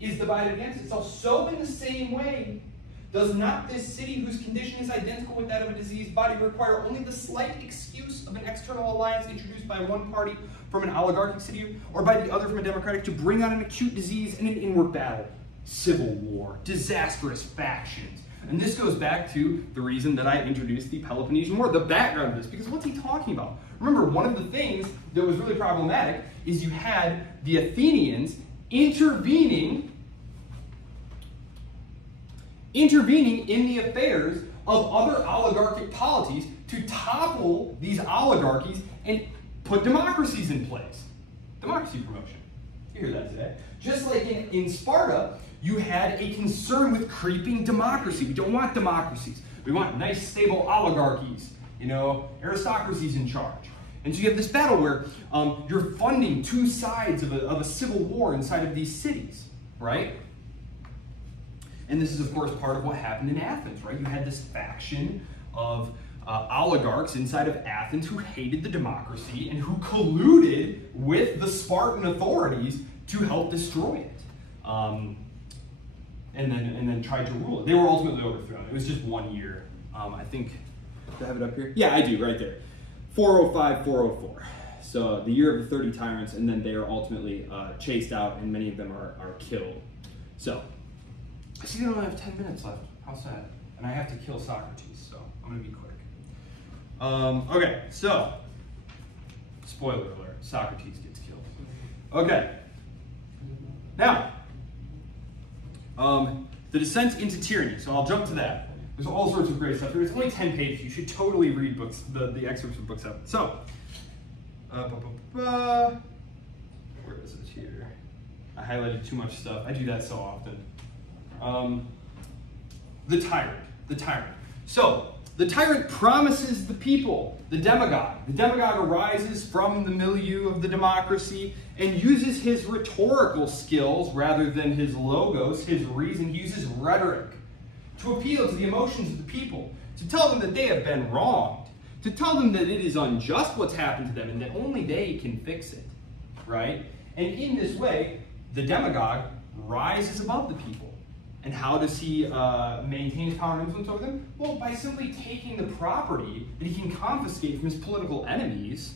is divided against itself, so in the same way, does not this city, whose condition is identical with that of a diseased body, require only the slight excuse of an external alliance introduced by one party from an oligarchic city or by the other from a democratic to bring on an acute disease and an inward battle, civil war, disastrous factions? And this goes back to the reason that I introduced the Peloponnesian War, the background of this, because what's he talking about? Remember, one of the things that was really problematic is you had the Athenians intervening in the affairs of other oligarchic polities to topple these oligarchies and put democracies in place. Democracy promotion. You hear that today. Just like in Sparta, you had a concern with creeping democracy. We don't want democracies. We want nice, stable oligarchies, aristocracies in charge. And so you have this battle where you're funding two sides of a civil war inside of these cities, right? And this is, of course, part of what happened in Athens, right? You had this faction of oligarchs inside of Athens who hated the democracy and who colluded with the Spartan authorities to help destroy it. and then tried to rule it. They were ultimately overthrown. It was just 1 year. I think, do I have it up here? Yeah, I do, right there. 405, 404. So the year of the 30 tyrants, and then they are ultimately chased out, and many of them are killed. So, I see they only have 10 minutes left. How sad. And I have to kill Socrates, so I'm going to be quick. Okay, so, spoiler alert, Socrates gets killed. Okay. Now, the descent into tyranny. So I'll jump to that. There's all sorts of great stuff here. It's only 10 pages. You should totally read books, the excerpts of books up. So, where is it here? I highlighted too much stuff. I do that so often. The tyrant. So, the tyrant promises the people, the demagogue. The demagogue arises from the milieu of the democracy and uses his rhetorical skills rather than his logos, his reason. He uses rhetoric to appeal to the emotions of the people, to tell them that they have been wronged, to tell them that it is unjust what's happened to them and that only they can fix it, right? And in this way, the demagogue rises above the people. And how does he maintain his power and influence over them? Well, by simply taking the property that he can confiscate from his political enemies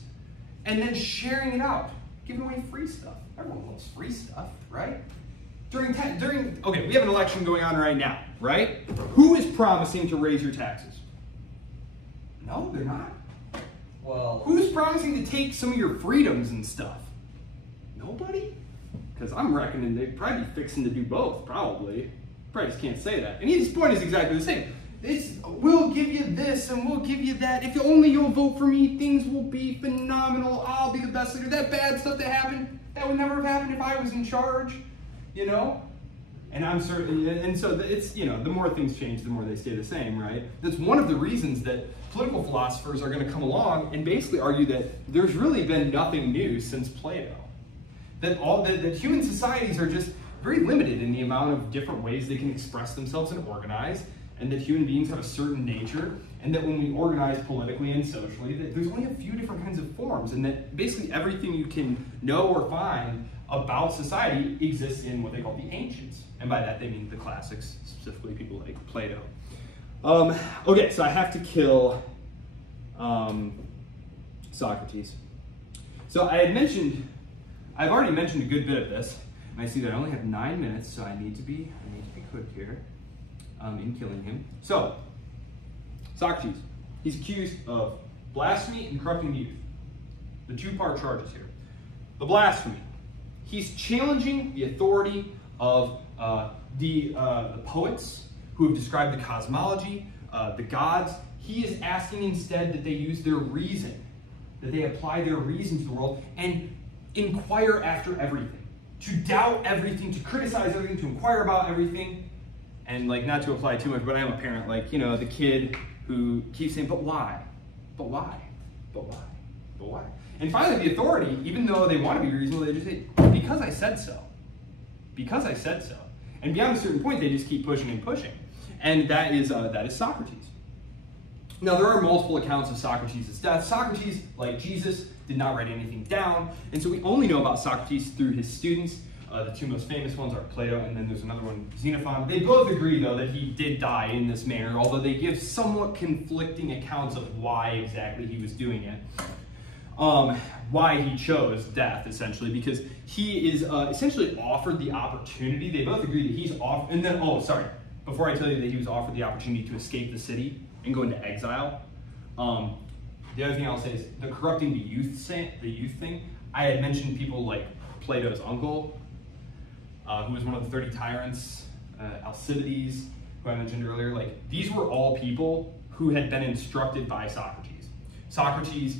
and then sharing it out, giving away free stuff. Everyone wants free stuff, right? Okay, we have an election going on right now, right? Who is promising to raise your taxes? No, they're not. Well, who's promising to take some of your freedoms and stuff? Nobody? Because I'm reckoning they'd probably be fixing to do both, probably. Probably just can't say that. And his point is exactly the same. We'll give you this and we'll give you that. If only you'll vote for me, things will be phenomenal. I'll be the best leader. That bad stuff that happened, that would never have happened if I was in charge, you know? And I'm certain, and so it's, you know, the more things change, the more they stay the same, right? That's one of the reasons that political philosophers are going to come along and basically argue that there's really been nothing new since Plato. That human societies are just very limited in the amount of different ways they can express themselves and organize, and that human beings have a certain nature, and that when we organize politically and socially, that there's only a few different kinds of forms, and that basically everything you can know or find about society exists in what they call the ancients. And by that they mean the classics, specifically people like Plato. Okay, so I have to kill Socrates. So I've already mentioned a good bit of this. And I see that I only have 9 minutes, so I need to be quick here in killing him. So, Socrates, he's accused of blasphemy and corrupting the youth. The two-part charges here. The blasphemy. He's challenging the authority of the poets who have described the cosmology, the gods. He is asking instead that they use their reason, that they apply their reason to the world and inquire after everything. To doubt everything, to criticize everything, to inquire about everything, and like not to apply too much, but I am a parent, like, you know, the kid who keeps saying, but why? But why? But why? But why? And finally, the authority, even though they want to be reasonable, they just say, because I said so. Because I said so. And beyond a certain point, they just keep pushing and pushing. And that is Socrates. Now, there are multiple accounts of Socrates' death. Socrates, like Jesus, did not write anything down, and so we only know about Socrates through his students. The two most famous ones are Plato, and then there's another one, Xenophon. They both agree, though, that he did die in this manner, although they give somewhat conflicting accounts of why exactly he was doing it. Why he chose death, essentially, because he is essentially offered the opportunity. They both agree that he's offered, and then, before I tell you that he was offered the opportunity to escape the city and go into exile, the other thing I'll say is the corrupting the youth thing. I had mentioned people like Plato's uncle, who was one of the 30 tyrants, Alcibiades, who I mentioned earlier. Like, these were all people who had been instructed by Socrates. Socrates,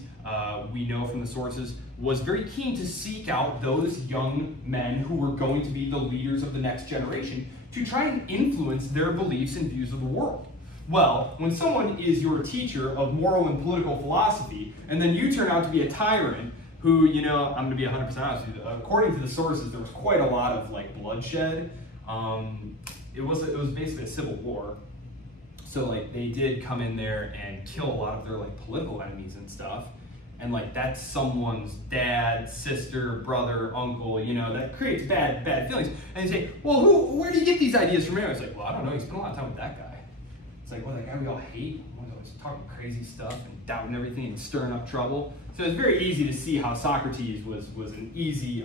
we know from the sources, was very keen to seek out those young men who were going to be the leaders of the next generation to try and influence their beliefs and views of the world. Well, when someone is your teacher of moral and political philosophy, and then you turn out to be a tyrant who, you know, I'm going to be 100% honest with you, according to the sources, there was quite a lot of, like, bloodshed. It was basically a civil war. So, like, they did come in there and kill a lot of their, like, political enemies and stuff. and like that's someone's dad, sister, brother, uncle, you know, that creates bad feelings. And you say, well, where do you get these ideas from? It's like, well, I don't know, you spent a lot of time with that guy. It's like, well, that guy we all hate, always talking crazy stuff and doubting everything and stirring up trouble. So it's very easy to see how Socrates was an easy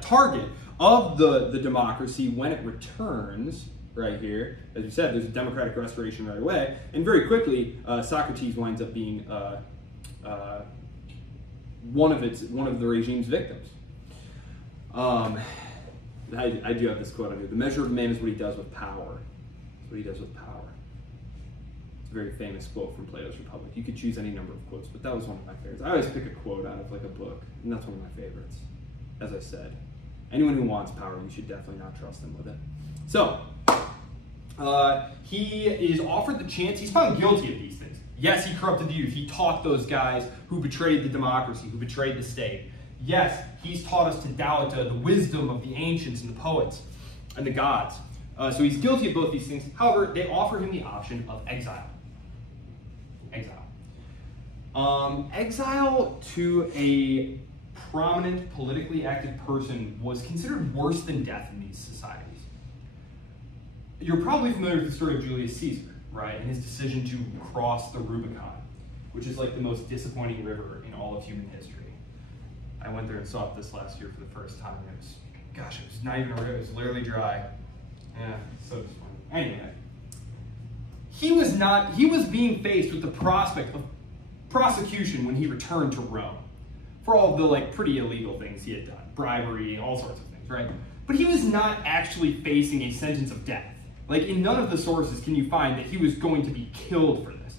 target of the democracy when it returns. Right here, as we said, there's a democratic restoration right away, and very quickly, Socrates winds up being one of the regime's victims. I do have this quote on here: "The measure of a man is what he does with power." It's what he does with power. It's a very famous quote from Plato's Republic. You could choose any number of quotes, but that was one of my favorites. I always pick a quote out of like a book, and that's one of my favorites. As I said, anyone who wants power, you should definitely not trust them with it. So. He is offered the chance. He's found guilty of these things. Yes, he corrupted the youth. He taught those guys who betrayed the democracy, who betrayed the state. Yes, he's taught us to doubt the wisdom of the ancients and the poets and the gods. So he's guilty of both these things. However, they offer him the option of exile. Exile to a prominent, politically active person was considered worse than death in these societies. You're probably familiar with the story of Julius Caesar, right? And his decision to cross the Rubicon, which is like the most disappointing river in all of human history. I went there and saw it this last year for the first time. It was, gosh, it was not even a river, it was literally dry. Yeah, so disappointing. Anyway, he was being faced with the prospect of prosecution when he returned to Rome for all of the like pretty illegal things he had done, bribery, all sorts of things, right? But he was not actually facing a sentence of death. Like, in none of the sources can you find that he was going to be killed for this.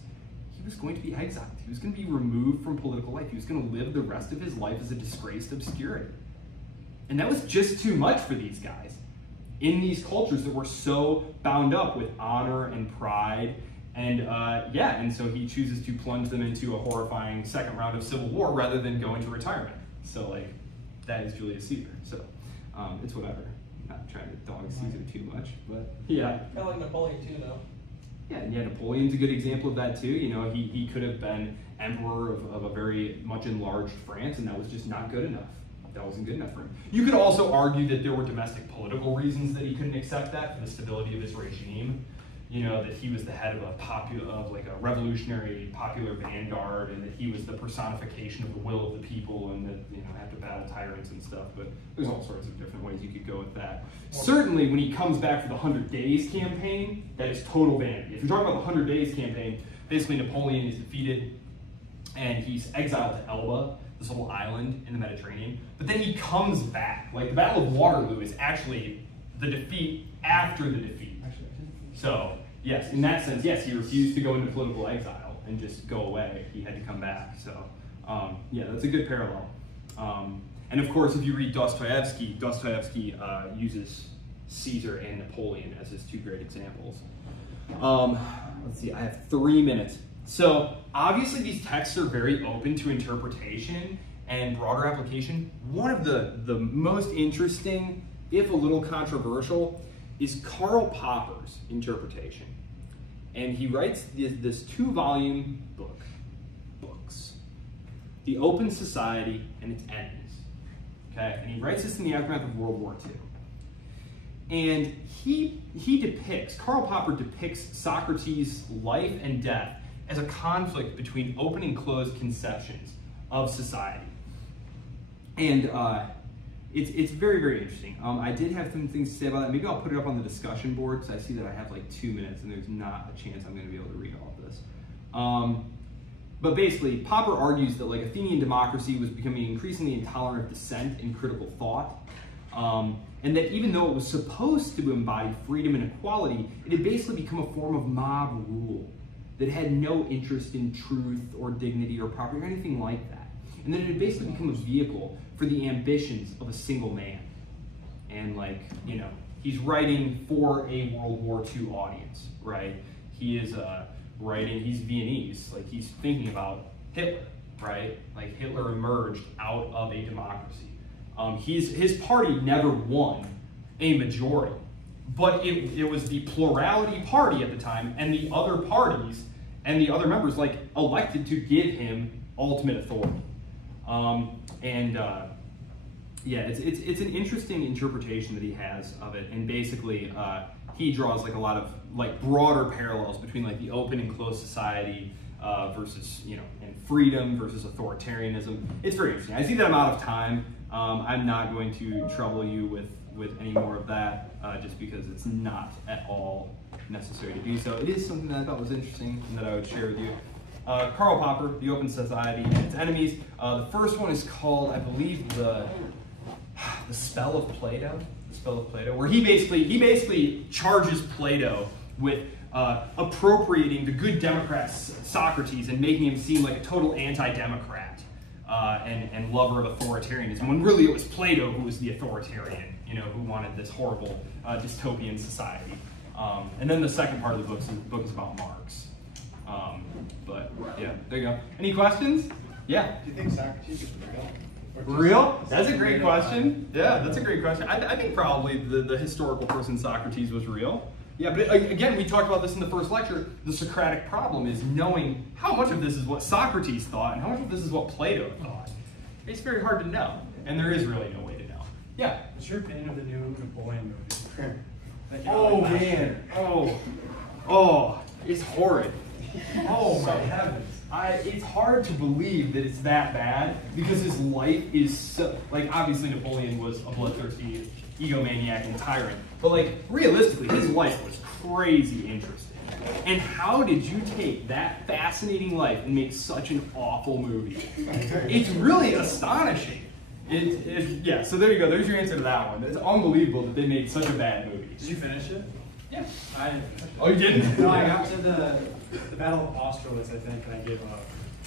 He was going to be exiled. He was going to be removed from political life. He was going to live the rest of his life as a disgraced obscurity. And that was just too much for these guys in these cultures that were so bound up with honor and pride. And and so he chooses to plunge them into a horrifying second round of civil war rather than go into retirement. So, like, that is Julius Caesar. So, it's whatever. Not trying to dog Caesar too much, but yeah. Kind of like Napoleon too, though. Yeah, Napoleon's a good example of that too. You know, he could have been emperor of a very much enlarged France, and that was just not good enough. That wasn't good enough for him. You could also argue that there were domestic political reasons that he couldn't accept that for the stability of his regime. You know, that he was the head of a revolutionary popular vanguard, and that he was the personification of the will of the people, and that, you know, have to battle tyrants and stuff. But there's all sorts of different ways you could go with that. Certainly, when he comes back for the 100 Days campaign, that is total vanity. If you're talking about the 100 Days campaign, basically Napoleon is defeated, and he's exiled to Elba, this little island in the Mediterranean. But then he comes back. Like, the Battle of Waterloo is actually the defeat after the defeat. So, yes, in that sense, yes, he refused to go into political exile and just go away. He had to come back. So, yeah, that's a good parallel. And of course, if you read Dostoevsky uses Caesar and Napoleon as his two great examples. Let's see, I have 3 minutes. So, obviously, these texts are very open to interpretation and broader application. One of the most interesting, if a little controversial, is Karl Popper's interpretation. And he writes this 2-volume books, The Open Society and Its Enemies. Okay, and he writes this in the aftermath of World War II. And Karl Popper depicts Socrates' life and death as a conflict between open and closed conceptions of society. And it's very, very interesting. I did have some things to say about that. Maybe I'll put it up on the discussion board, because I see that I have like 2 minutes and there's not a chance I'm going to be able to read all of this. But basically, Popper argues that like Athenian democracy was becoming increasingly intolerant of dissent and critical thought. And that even though it was supposed to embody freedom and equality, it had basically become a form of mob rule that had no interest in truth or dignity or property or anything like that. And that it had basically become a vehicle for the ambitions of a single man. And like, you know, he's writing for a World War II audience, right? He is he's Viennese, like he's thinking about Hitler, right? Like Hitler emerged out of a democracy. His party never won a majority, but it was the plurality party at the time, and the other parties and the other members like elected to give him ultimate authority. Yeah, it's an interesting interpretation that he has of it, and basically he draws like a lot of like broader parallels between like the open and closed society versus, you know, and freedom versus authoritarianism. It's very interesting. I see that I'm out of time. I'm not going to trouble you with any more of that just because it's not at all necessary to do so. It is something that I thought was interesting and that I would share with you. Karl Popper, The Open Society and Its Enemies. The first one is called, I believe, the Spell of Plato. The Spell of Plato, where he basically charges Plato with appropriating the good Democrat Socrates and making him seem like a total anti-democrat and lover of authoritarianism, when really it was Plato who was the authoritarian, you know, who wanted this horrible dystopian society. And then the second part of the book is about Marx. But yeah, there you go. Any questions? Yeah. Do you think Socrates is real? Real? That's a great question. Yeah, that's a great question. I think probably the historical person Socrates was real. Yeah, but again, we talked about this in the first lecture. The Socratic problem is knowing how much of this is what Socrates thought and how much of this is what Plato thought. It's very hard to know, and there is really no way to know. Yeah? What's your opinion of the new Napoleon movie? Oh, man. Oh, it's horrid. Oh, my heavens. It's hard to believe that it's that bad because his life is so, like, obviously Napoleon was a bloodthirsty egomaniac and tyrant, but like realistically his life was crazy interesting. And how did you take that fascinating life and make such an awful movie? It's really astonishing. Yeah, so there you go, there's your answer to that one. It's unbelievable that they made such a bad movie. Did you finish it? Yeah. I didn't finish it. Oh, you didn't? No, I got to the Battle of Austerlitz, I think, and I gave up.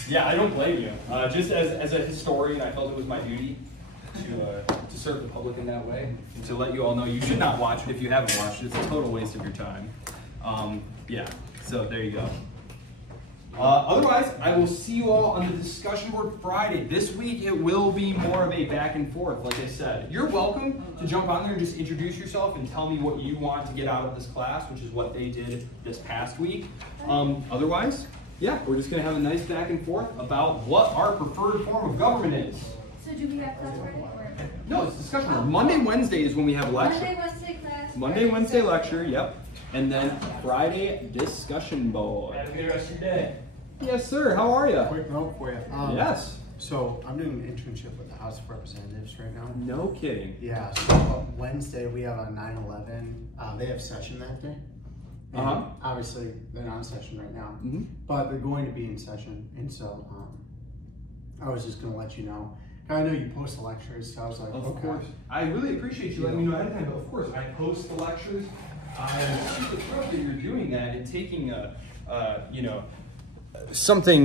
Yeah, I don't blame you. Just as a historian, I felt it was my duty to serve the public in that way, and to let you all know you should not watch it if you haven't watched it. It's a total waste of your time. Yeah, so there you go. Otherwise, I will see you all on the discussion board Friday. This week, it will be more of a back and forth, like I said. You're welcome to jump on there and just introduce yourself and tell me what you want to get out of this class, which is what they did this past week. Otherwise, yeah, we're just going to have a nice back and forth about what our preferred form of government is. So do we have class Friday? Or? No, it's discussion board. Monday, Wednesday is when we have lecture. Monday, Wednesday class. Monday, Wednesday lecture, yep. And then Friday, discussion board. Have a good rest of your day. Yes, sir. How are you? Quick note for you. Yes. So I'm doing an internship with the House of Representatives right now. No kidding. Yeah. So Wednesday we have a 9/11. They have session that day. And obviously they're not in session right now, but they're going to be in session. And so I was just going to let you know. I know you post the lectures, so I was like, Of okay. course. I really appreciate you letting me know ahead of time. But of course, I post the lectures. I'm super thrilled that you're doing that and taking you know, something